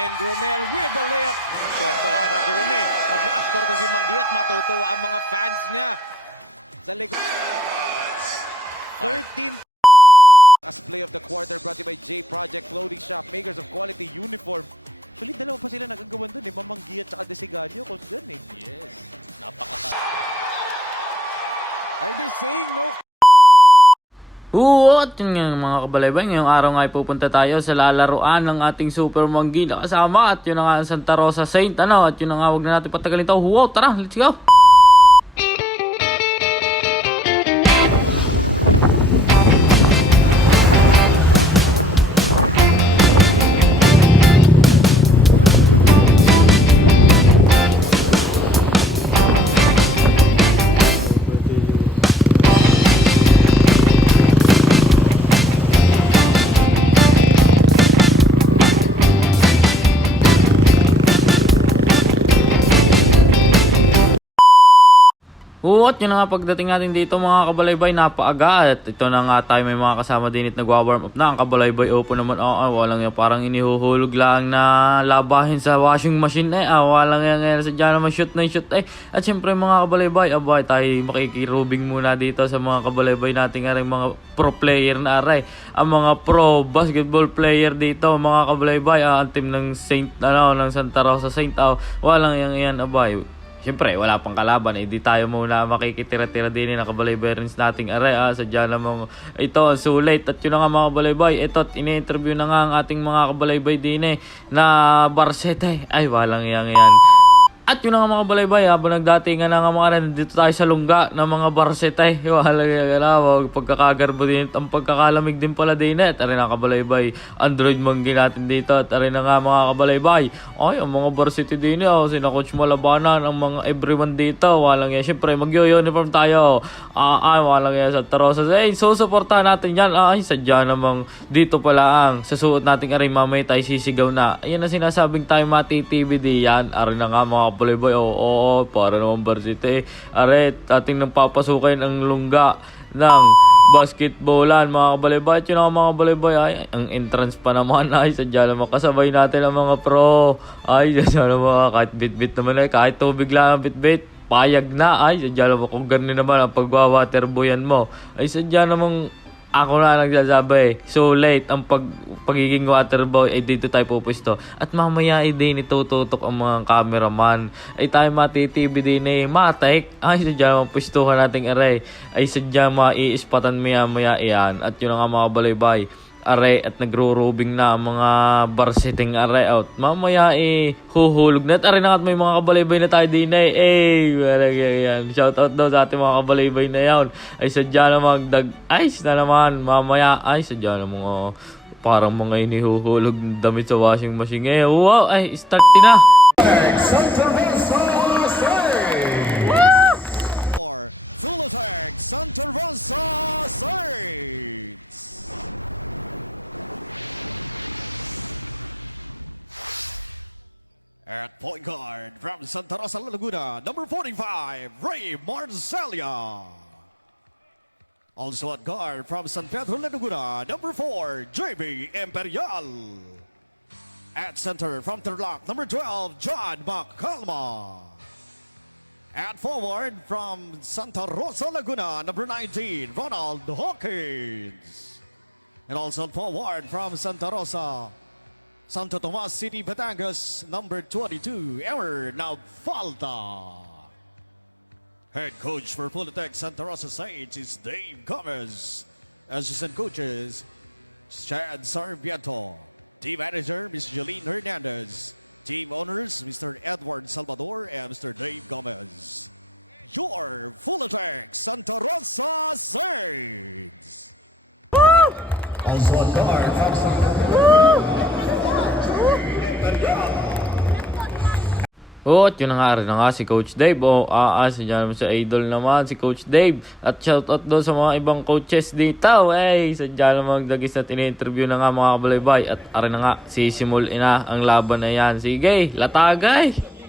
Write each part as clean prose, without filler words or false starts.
and Gronel with the layup. Tuwan-tuwa, sabi ko na eh. Pag na-score to si Manggiyat, matutuwa ang mga fans niya. Sa likod. 13 as play of the quarter brought to you by J Project Clothing Shop, makers of quality uniform. Actually, dalawa pa sila nagagawan doon eh. Mamanggiat at Desiganyo, coach dyan eh. Yes. Are they saying no? At yun nga mga kabalaybay, ngayong araw nga ay pupunta tayo sa lalaruan ng ating Super Manggi na kasama at yun na nga ang Santa Rosa Saint. At yun na nga, huwag na natin patagalin ito. Tara, let's go! At yun na nga pagdating natin dito mga kabalaybay, napaaga at ito na nga tayo may mga kasama din at nagwa-warm up na. Ang kabalaybay open naman, walang yan, parang inihuhulog lang na labahin sa washing machine walang yan, sadya naman shoot na shoot At syempre mga kabalaybay, tayo makikirubing muna dito sa mga kabalaybay nating mga pro player na aray. Ang mga pro basketball player dito mga kabalaybay, ang team ng ng Santa Rosa Saint, walang yan Siyempre, wala pang kalaban. Di tayo muna makikitira-tira din na kabalaybay rins nating aray. Sadya namang ito ang sulit. At yun na nga mga kabalaybay. Ito, ini-interview na nga ang ating mga kabalaybay din na Barsete. Walang yan. At yun na nga mga kabalaybay, habang nagdatingan na nga mga dito tayo sa lungga ng mga Barsete. Walang yan. Pagkakagarbo din. Ang pagkakalamig din pala din. At rin na kabalaybay, Android Manggi natin dito. At rin na nga mga kabalaybay. Ang mga Barsete din sina Coach Malabanan, ang mga everyone dito. Walang yan. Siyempre, mag-uniform tayo. Walang yan sa Tarosa. So, supportahan natin yan. Sadya namang dito pala ang sasuot nating aray mamay tayo sisigaw na. Ayan na sinasabing tayo matitibidi yan. Arin na nga mga kabalaybay. Para naman Barsete. Ating nang papasukin ang lungga ng basketballan mga kabalaybay. At yun mga kabalaybay, ang entrance pa naman sadya naman kasabay natin ang mga pro. Sadya naman kahit bit-bit naman kahit tubig lang ang bit-bit payag na sadya naman kung ganun naman ang pagwawaterboyan mo sadya namang ako na nagsasabi so late ang pagiging waterboy dito tayo pupusto at mamaya din itututok ang mga cameraman tayo matitv din matek sadya naman pustuhan nating aray sadya maiispatan maya iyan at yun nga mga balaybay at nagro-robing na ang mga Barseting out. Mamaya huhulog na. At na may mga kabalaybay na tayo din yan. Shout out daw sa ating mga kabalaybay na yan. Sadya na mag-ice na naman. Mamaya sadya na mga parang mga inihuhulog damit sa washing machine. Start na. Full attack, Santa Rosa Saints. At point guard from Santa Rosa Laguna, number 45, Ray Marcelia. Also at guard from San Pedro Laguna, number 4, JB Imperial. At center from Tarlac, number 12, John Macalma. At forward from Santa Rosa Laguna, number 19, Ronald Hawkins. And also forward from Santa Rosa, Santo Tomas City, Batangas, number 22, Emer Navfalta. Head coach for Pulitec Santa Rosa Saints is Dave Gomez. Assistant coaches, Chad Sarmiento. Team manager, Ms. Jeline Hernandez. Team owners, Mr. Edward Salvador and Mr. Dave Gomez. Your Pulitec Santa Rosa Saints. Also on guard from Santa At yun na nga si Coach Dave. Sadya naman sa idol naman si Coach Dave. At shoutout doon sa mga ibang coaches dito. Sadya naman magdagis na tini-interview na nga mga kabalaybay. At na nga, sisimul na ang laban na yan. Sige, latagay!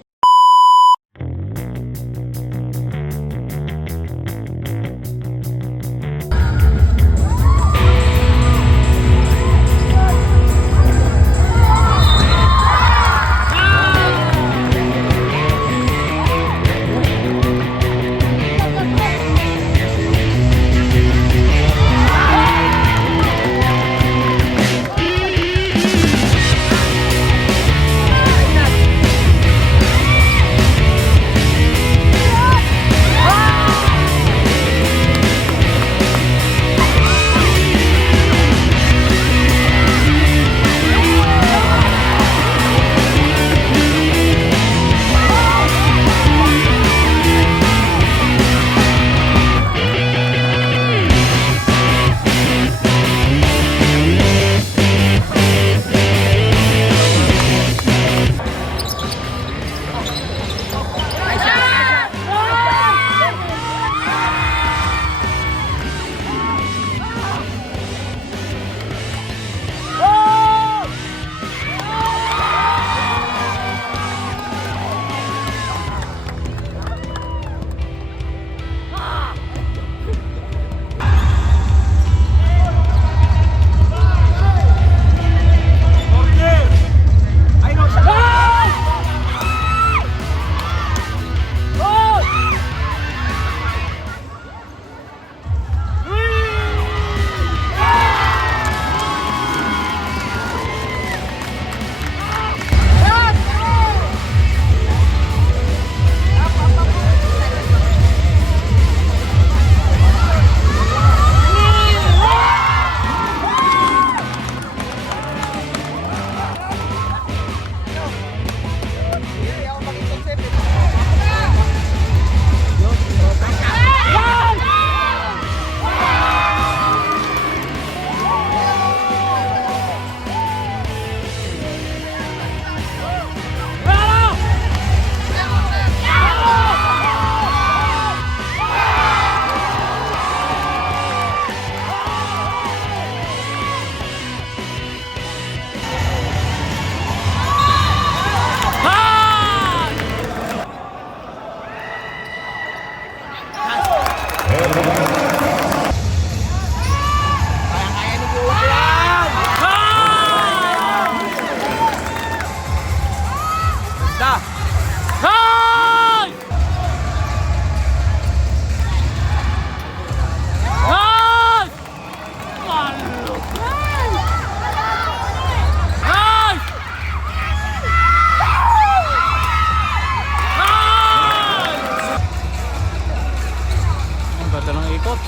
Ang ganda ng ikot.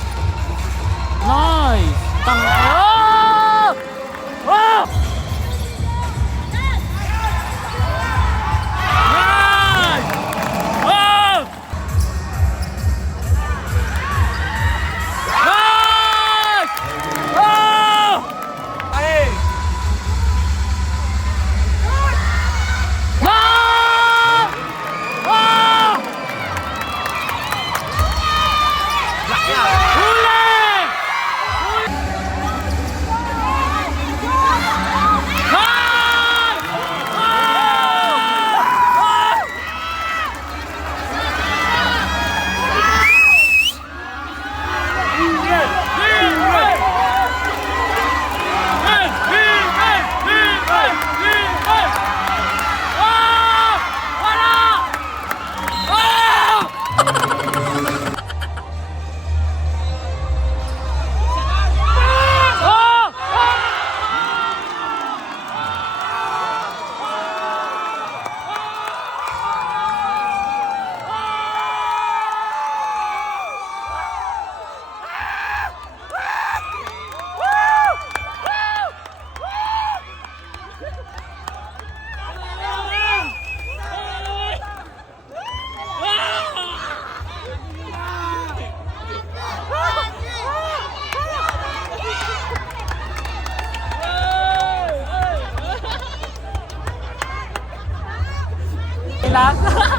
Nice! Oh! Oh! Nice! Oh! Nice! Oh! Ay! Nice! Oh! Huli! Lahat.